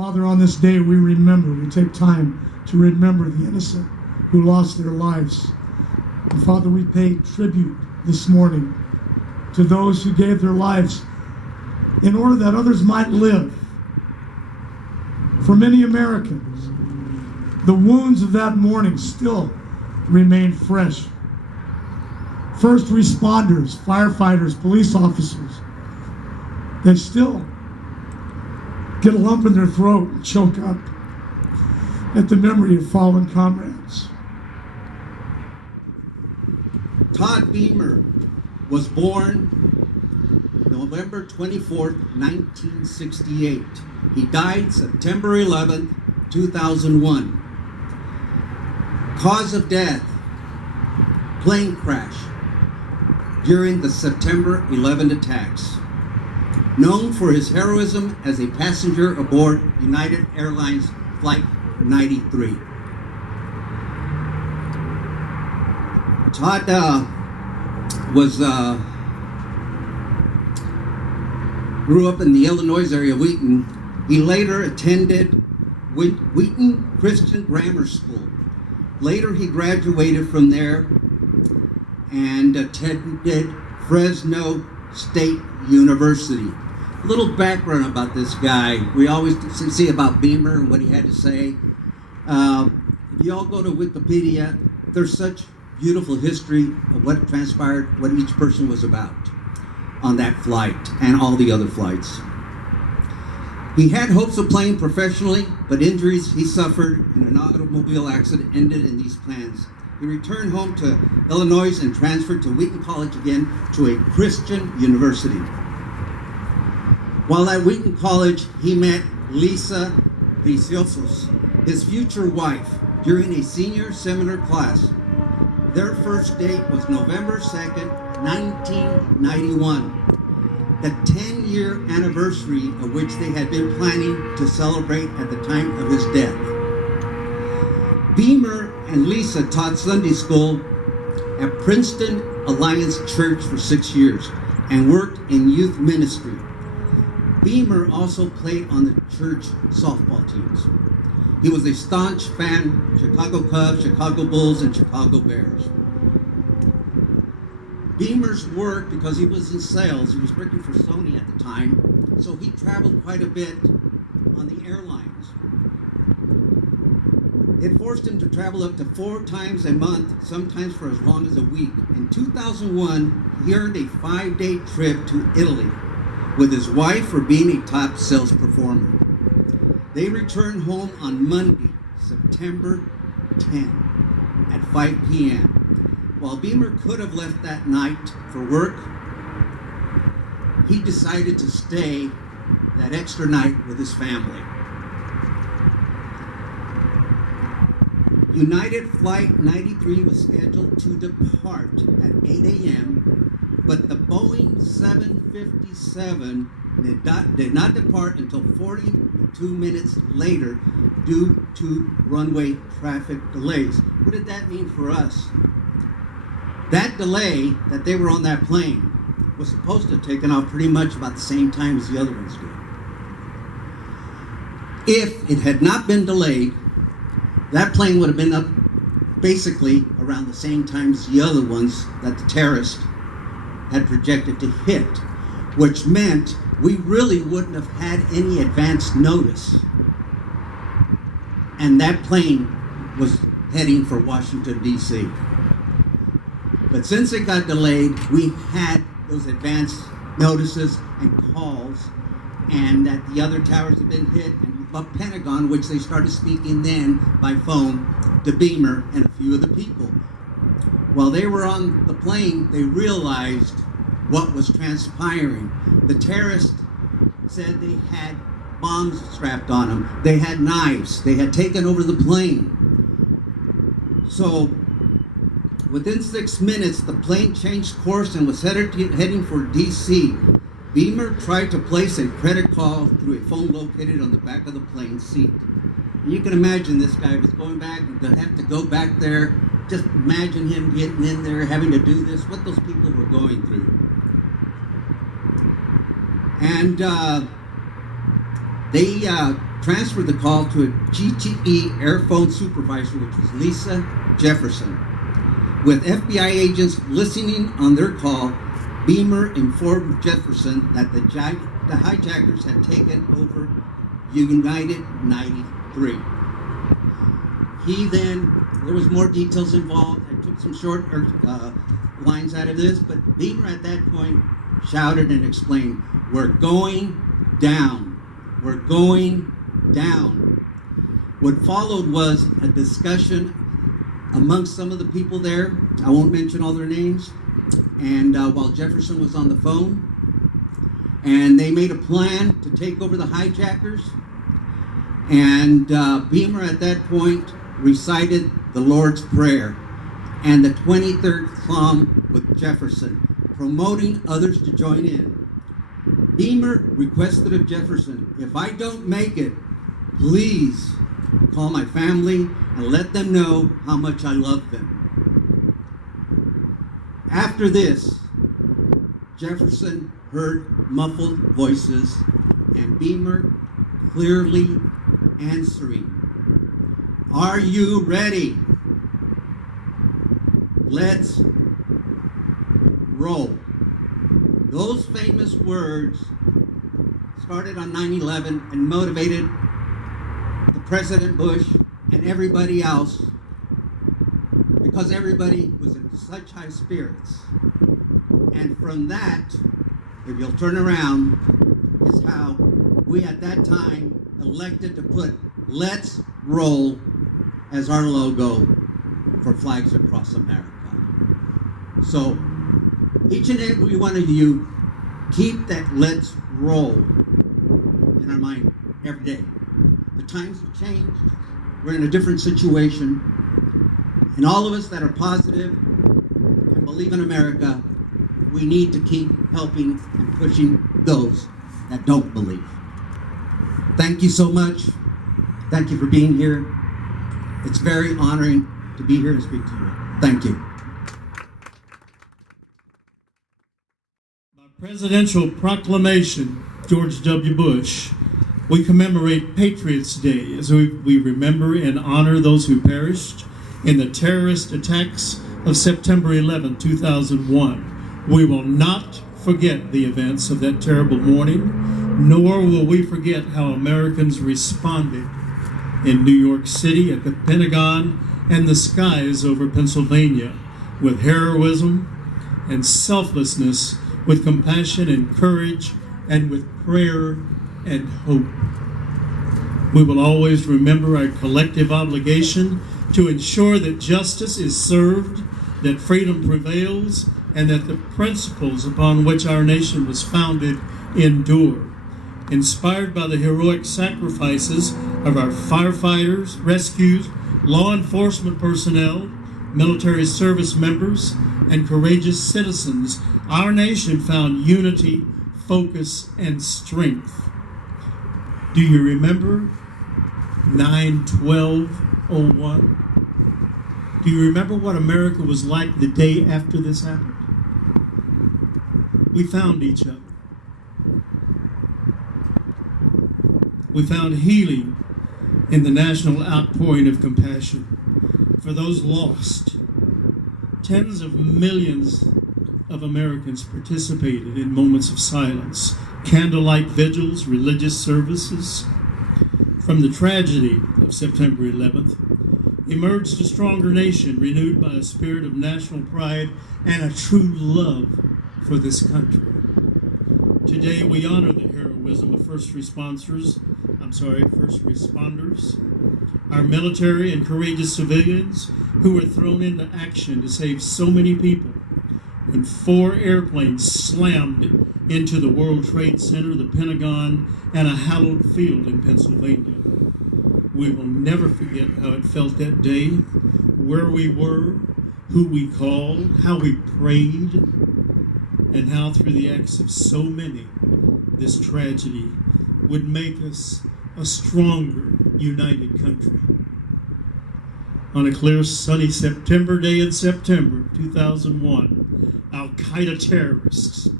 Father, on this day we take time to remember the innocent who lost their lives. And Father, we pay tribute this morning to those who gave their lives in order that others might live. For many Americans, the wounds of that morning still remain fresh. First responders, firefighters, police officers, they still get a lump in their throat and choke up at the memory of fallen comrades. Todd Beamer was born November 24th, 1968. He died September 11th, 2001. Cause of death, plane crash during the September 11 attacks. Known for his heroism as a passenger aboard United Airlines Flight 93. Todd grew up in the Illinois area of Wheaton. He later attended Wheaton Christian Grammar School. Later he graduated from there and attended Fresno State University. A little background about this guy. We always see about Beamer and what he had to say. If you all go to Wikipedia, there's such beautiful history of what transpired, what each person was about on that flight and all the other flights. He had hopes of playing professionally, but injuries he suffered in an automobile accident ended in these plans. He returned home to Illinois and transferred to Wheaton College again to a Christian university. While at Wheaton College, he met Lisa Viciosos, his future wife, during a senior seminar class. Their first date was November 2nd, 1991, the 10-year anniversary of which they had been planning to celebrate at the time of his death. Beamer and Lisa taught Sunday school at Princeton Alliance Church for 6 years and worked in youth ministry. Beamer also played on the church softball teams. He was a staunch fan of Chicago Cubs, Chicago Bulls, and Chicago Bears. Beamer's work, because he was in sales, he was working for Sony at the time, so he traveled quite a bit on the airlines. It forced him to travel up to 4 times a month, sometimes for as long as a week. In 2001, he earned a 5-day trip to Italy with his wife for being a top sales performer. They returned home on Monday, September 10 at 5 p.m. While Beamer could have left that night for work, he decided to stay that extra night with his family. United Flight 93 was scheduled to depart at 8 a.m., but the Boeing 757 did not depart until 42 minutes later due to runway traffic delays. What did that mean for us? That delay that they were on that plane was supposed to have taken off pretty much about the same time as the other ones did. If it had not been delayed, that plane would have been up basically around the same time as the other ones that the terrorists had projected to hit, which meant we really wouldn't have had any advance notice. And that plane was heading for Washington, D.C. But since it got delayed, we had those advance notices and calls, and that the other towers had been hit, and the Pentagon, which they started speaking then by phone to Beamer and a few of the people. While they were on the plane, they realized what was transpiring. The terrorists said they had bombs strapped on them. They had knives. They had taken over the plane. So within 6 minutes, the plane changed course and was heading for D.C. Beamer tried to place a credit call through a phone located on the back of the plane seat. And you can imagine this guy was going back and to have to go back there. Just imagine him getting in there, having to do this, what those people were going through. And they transferred the call to a GTE airphone supervisor, which was Lisa Jefferson. With FBI agents listening on their call, Beamer informed Jefferson that the hijackers had taken over United 93. There was more details involved. I took some short lines out of this, but Beamer at that point shouted and explained, "We're going down. We're going down." What followed was a discussion amongst some of the people there. I won't mention all their names. And while Jefferson was on the phone, and they made a plan to take over the hijackers. And Beamer at that point recited the Lord's Prayer and the 23rd Psalm with Jefferson, promoting others to join in. Beamer requested of Jefferson, "If I don't make it, please call my family and let them know how much I love them." After this, Jefferson heard muffled voices and Beamer clearly answering, "Are you ready? Let's roll." Those famous words started on 9/11 and motivated the President Bush and everybody else, because everybody was in such high spirits. And from that, if you'll turn around, is how we at that time elected to put "Let's Roll" as our logo for Flags Across America. So each and every one of you, keep that "Let's Roll" in our mind every day. The times have changed. We're in a different situation. And all of us that are positive and believe in America, we need to keep helping and pushing those that don't believe. Thank you so much. Thank you for being here. It's very honoring to be here and speak to you. Thank you. By presidential proclamation, George W. Bush, we commemorate Patriots' Day as we remember and honor those who perished in the terrorist attacks of September 11, 2001. We will not forget the events of that terrible morning, nor will we forget how Americans responded in New York City, at the Pentagon, and the skies over Pennsylvania, with heroism and selflessness, with compassion and courage, and with prayer and hope. We will always remember our collective obligation to ensure that justice is served, that freedom prevails, and that the principles upon which our nation was founded endure. Inspired by the heroic sacrifices of our firefighters, rescues, law enforcement personnel, military service members, and courageous citizens, our nation found unity, focus, and strength. Do you remember 9/12/01? Do you remember what America was like the day after this happened? We found each other. We found healing in the national outpouring of compassion for those lost. Tens of millions of Americans participated in moments of silence, candlelight vigils, religious services. From the tragedy of September 11th, emerged a stronger nation renewed by a spirit of national pride and a true love for this country. Today we honor the heroism of first responders, our military and courageous civilians who were thrown into action to save so many people when 4 airplanes slammed into the World Trade Center, the Pentagon, and a hallowed field in Pennsylvania. We will never forget how it felt that day, where we were, who we called, how we prayed, and how through the acts of so many, this tragedy would make us a stronger, united country. On a clear, sunny September day in September 2001, Al-Qaeda terrorists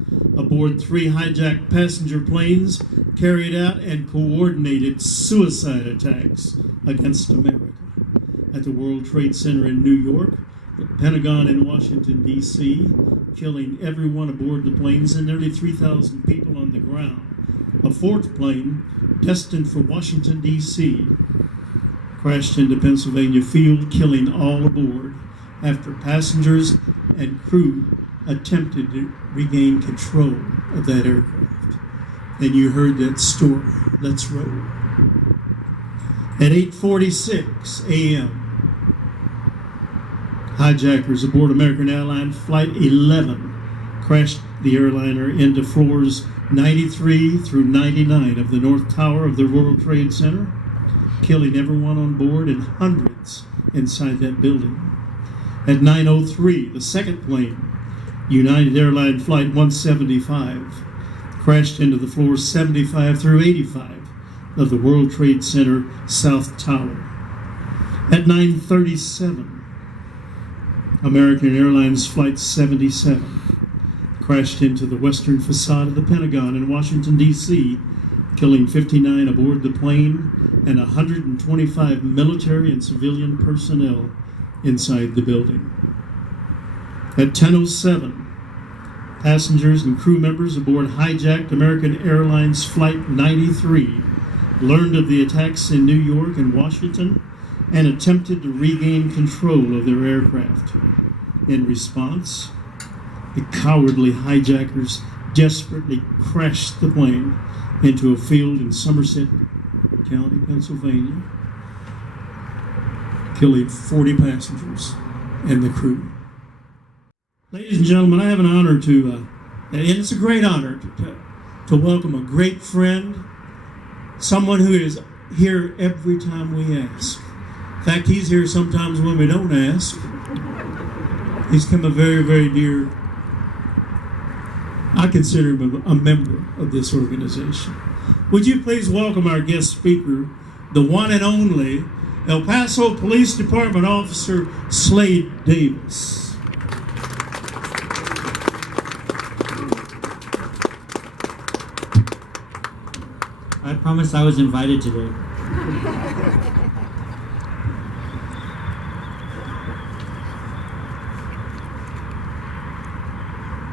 aboard 3 hijacked passenger planes, carried out and coordinated suicide attacks against America at the World Trade Center in New York, the Pentagon in Washington, D.C., killing everyone aboard the planes and nearly 3,000 people on the ground. A 4th plane, destined for Washington, D.C., crashed into Pennsylvania Field, killing all aboard after passengers and crew attempted to regain control of that aircraft. And you heard that story. Let's roll. At 8:46 a.m., hijackers aboard American Airlines Flight 11 crashed the airliner into floors 93 through 99 of the North Tower of the World Trade Center, killing everyone on board and hundreds inside that building. At 9:03, the 2nd plane, United Airlines Flight 175, crashed into the floors 75 through 85 of the World Trade Center South Tower. At 9:37, American Airlines Flight 77 crashed into the western facade of the Pentagon in Washington, D.C., killing 59 aboard the plane and 125 military and civilian personnel inside the building. At 10:07, passengers and crew members aboard hijacked American Airlines Flight 93 learned of the attacks in New York and Washington and attempted to regain control of their aircraft. In response, the cowardly hijackers desperately crashed the plane into a field in Somerset County, Pennsylvania, killing 40 passengers and the crew. Ladies and gentlemen, I have an honor and it's a great honor to welcome a great friend, someone who is here every time we ask. In fact, he's here sometimes when we don't ask. He's come a very, very dear, I consider him a member of this organization. Would you please welcome our guest speaker, the one and only El Paso Police Department Officer Slade Davis. I promised I was invited today.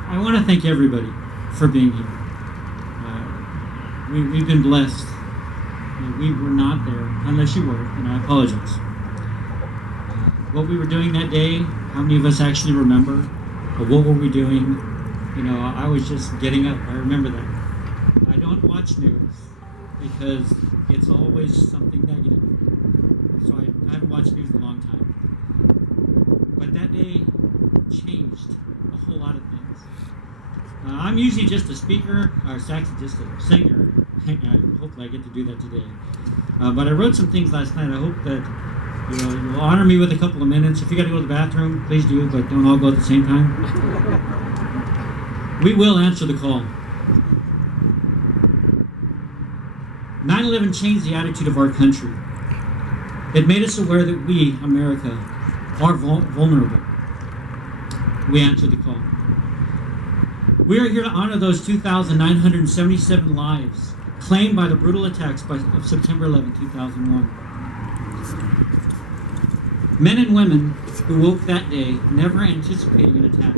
I want to thank everybody for being here. We've been blessed. We were not there, unless you were, and I apologize. What we were doing that day, how many of us actually remember? What were we doing? You know, I was just getting up. I remember that. I don't watch news because it's always something negative. So I haven't watched news in a long time. But that day changed a whole lot of things. I'm usually just a speaker, or actually just a singer. Hopefully I get to do that today. But I wrote some things last night. I hope that you'll honor me with a couple of minutes. If you got to go to the bathroom, please do, but don't all go at the same time. We will answer the call. 9/11 changed the attitude of our country. It made us aware that we, America, are vulnerable. We answered the call. We are here to honor those 2,977 lives claimed by the brutal attacks of September 11, 2001. Men and women who woke that day never anticipating an attack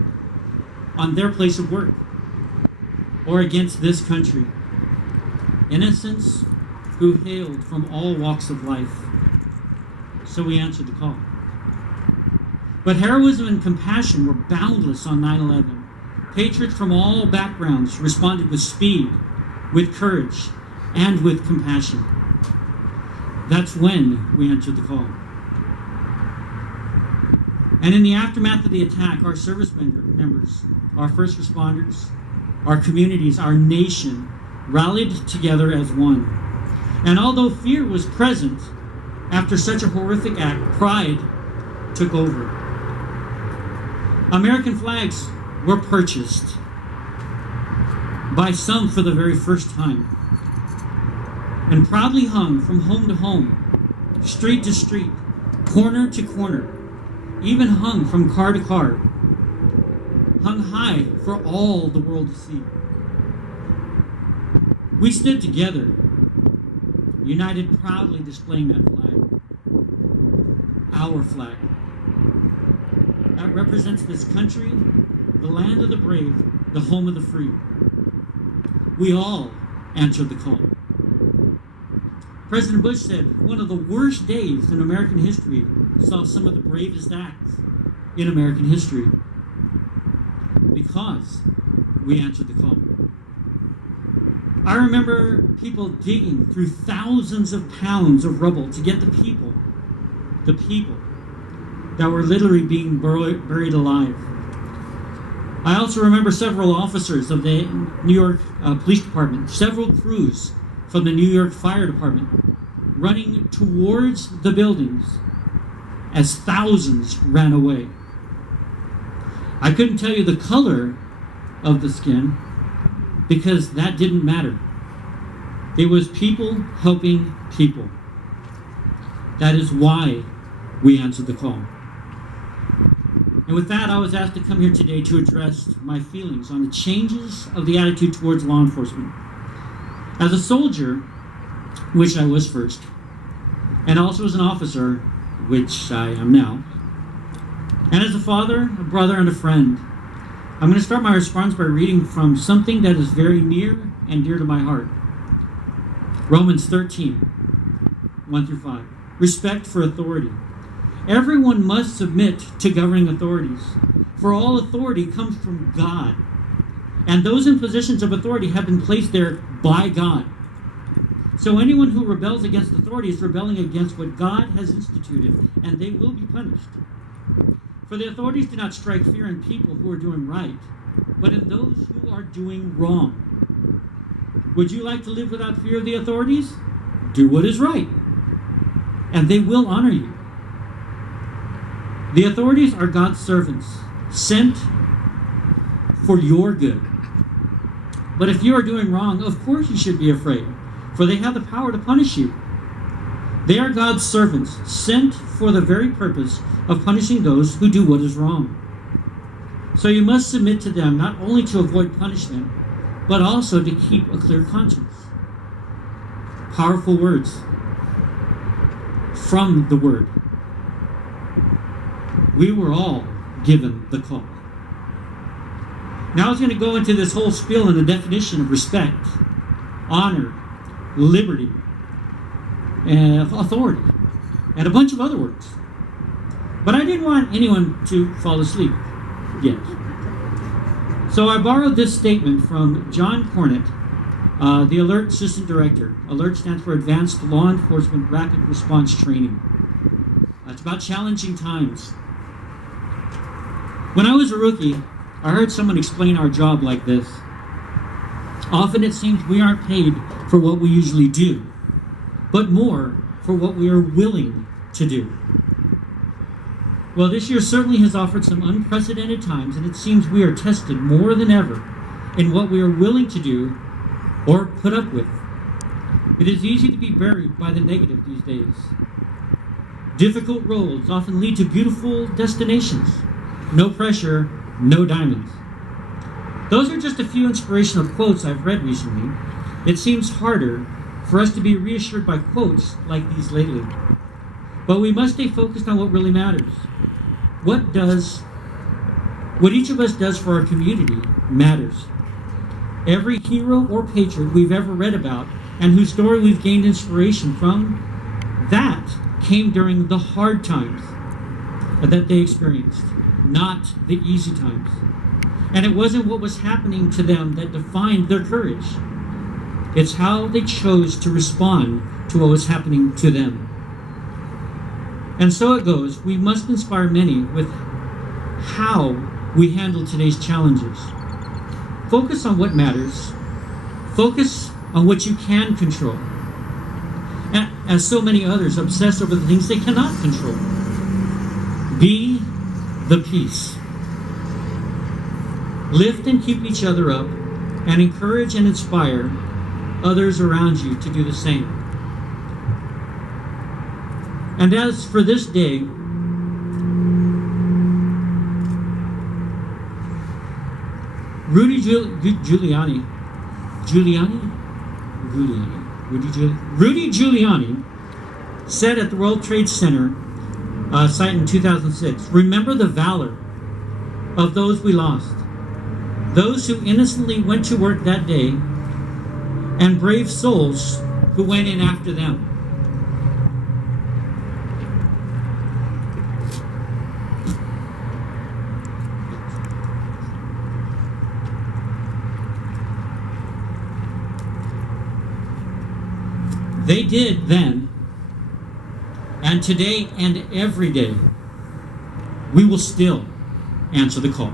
on their place of work or against this country. Innocents who hailed from all walks of life. So we answered the call. But heroism and compassion were boundless on 9/11. Patriots from all backgrounds responded with speed, with courage, and with compassion. That's when we answered the call. And in the aftermath of the attack, our service members, our first responders, our communities, our nation rallied together as one. And although fear was present after such a horrific act, pride took over. American flags were purchased by some for the very first time and proudly hung from home to home, street to street, corner to corner, even hung from car to car, hung high for all the world to see. We stood together, united, proudly displaying that flag. Our flag. That represents this country, the land of the brave, the home of the free. We all answered the call. President Bush said one of the worst days in American history saw some of the bravest acts in American history because we answered the call. I remember people digging through thousands of pounds of rubble to get the people that were literally being buried alive. I also remember several officers of the New York Police Department, several crews from the New York Fire Department, running towards the buildings as thousands ran away. I couldn't tell you the color of the skin because that didn't matter. It was people helping people. That is why we answered the call. And with that, I was asked to come here today to address my feelings on the changes of the attitude towards law enforcement. As a soldier, which I was first, and also as an officer, which I am now, and as a father, a brother, and a friend, I'm going to start my response by reading from something that is very near and dear to my heart. Romans 13, 1 through 5. Respect for authority. Everyone must submit to governing authorities, for all authority comes from God, and those in positions of authority have been placed there by God. So anyone who rebels against authority is rebelling against what God has instituted, and they will be punished. For the authorities do not strike fear in people who are doing right, but in those who are doing wrong. Would you like to live without fear of the authorities? Do what is right, and they will honor you. The authorities are God's servants, sent for your good. But if you are doing wrong, of course you should be afraid, for they have the power to punish you. They are God's servants, sent for the very purpose of punishing those who do what is wrong. So you must submit to them not only to avoid punishment, but also to keep a clear conscience. Powerful words from the Word. We were all given the call. Now I was going to go into this whole spiel in the definition of respect, honor, liberty, and authority, and a bunch of other words. But I didn't want anyone to fall asleep yet. So I borrowed this statement from John Cornett, the ALERT Assistant Director. ALERT stands for Advanced Law Enforcement Rapid Response Training. It's about challenging times. When I was a rookie, I heard someone explain our job like this. Often it seems we aren't paid for what we usually do, but more for what we are willing to do. Well, this year certainly has offered some unprecedented times, and it seems we are tested more than ever in what we are willing to do or put up with. It is easy to be buried by the negative these days. Difficult roads often lead to beautiful destinations. No pressure, no diamonds. Those are just a few inspirational quotes I've read recently. It seems harder for us to be reassured by quotes like these lately. But we must stay focused on what really matters. What each of us does for our community matters. Every hero or patriot we've ever read about and whose story we've gained inspiration from, that came during the hard times that they experienced, not the easy times. And it wasn't what was happening to them that defined their courage. It's how they chose to respond to what was happening to them. And so it goes. We must inspire many with how we handle today's challenges. Focus on what matters. Focus on what you can control. And as so many others obsess over the things they cannot control. Be the peace. Lift and keep each other up, and encourage and inspire others around you to do the same. And as for this day, Rudy Giuliani, Rudy Giuliani said at the World Trade Center site in 2006, "Remember the valor of those we lost, those who innocently went to work that day, and brave souls who went in after them." They did then, and today and every day, we will still answer the call.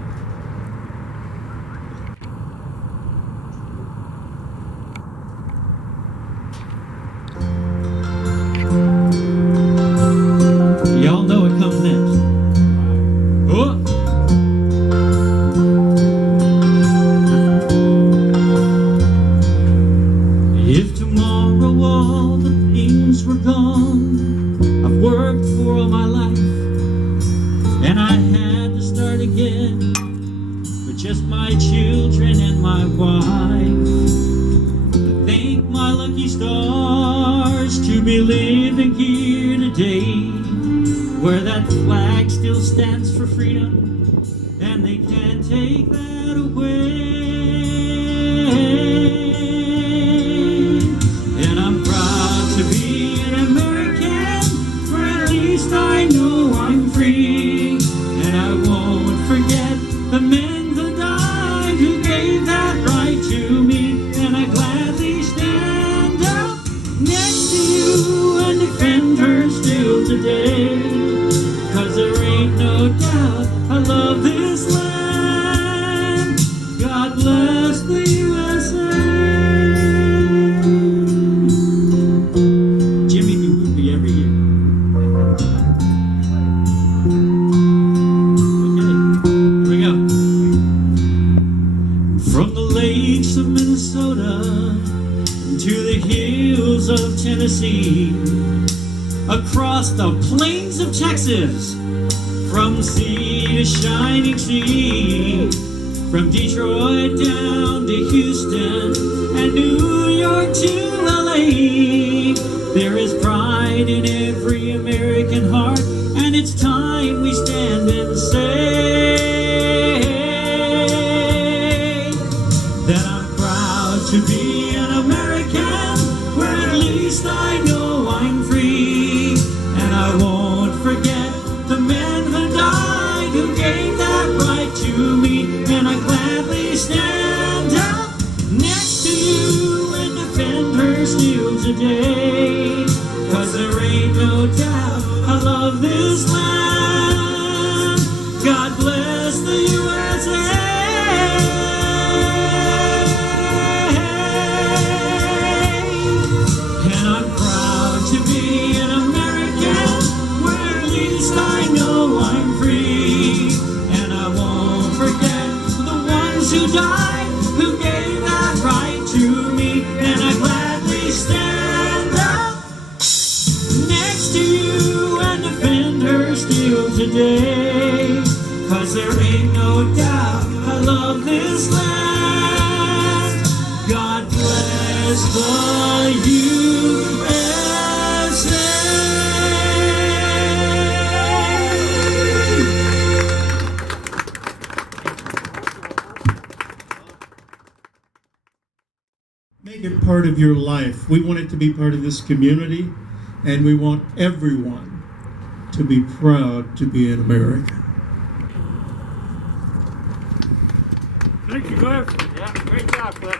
Y'all know what comes next. Oh. If tomorrow all the things were gone I've worked for all my life, and I had to start again with just my children and my wife, I thank my lucky stars to be living here today, where that flag still stands for freedom, and they can't take that away. And I'm proud to be an American, where at least I know I'm free. And I won't forget the men who died, who gave that right to me. And I gladly stand up next to you and defend her still today. 'Cause there ain't no doubt I love this land. God bless the USA. Jimmy be with me every year. Okay, here we go. From the lakes of Minnesota to the hills of Tennessee, across the plains of Texas, from sea to shining sea, from Detroit down to Houston and New York to LA, there is pride in every American heart, and it's time we stand and say that I'm proud to be an American, where at least I know I'm free. And I won't forget the men who died, who gave that right to me. And I gladly stand up next to you and defend her still today. 'Cause there ain't no doubt I love this land. God bless the USA. And I'm proud to be an American, where at least I know I'm free. And I won't forget the ones who died, who gave that right to me. And I gladly stand up next to you and defend her still today. 'Cause there ain't no doubt I love this land. God bless the USA. Make it part of your life. We want it to be part of this community, and we want everyone to be proud to be an American. Thank you, Cliff. Yeah, great job, Cliff.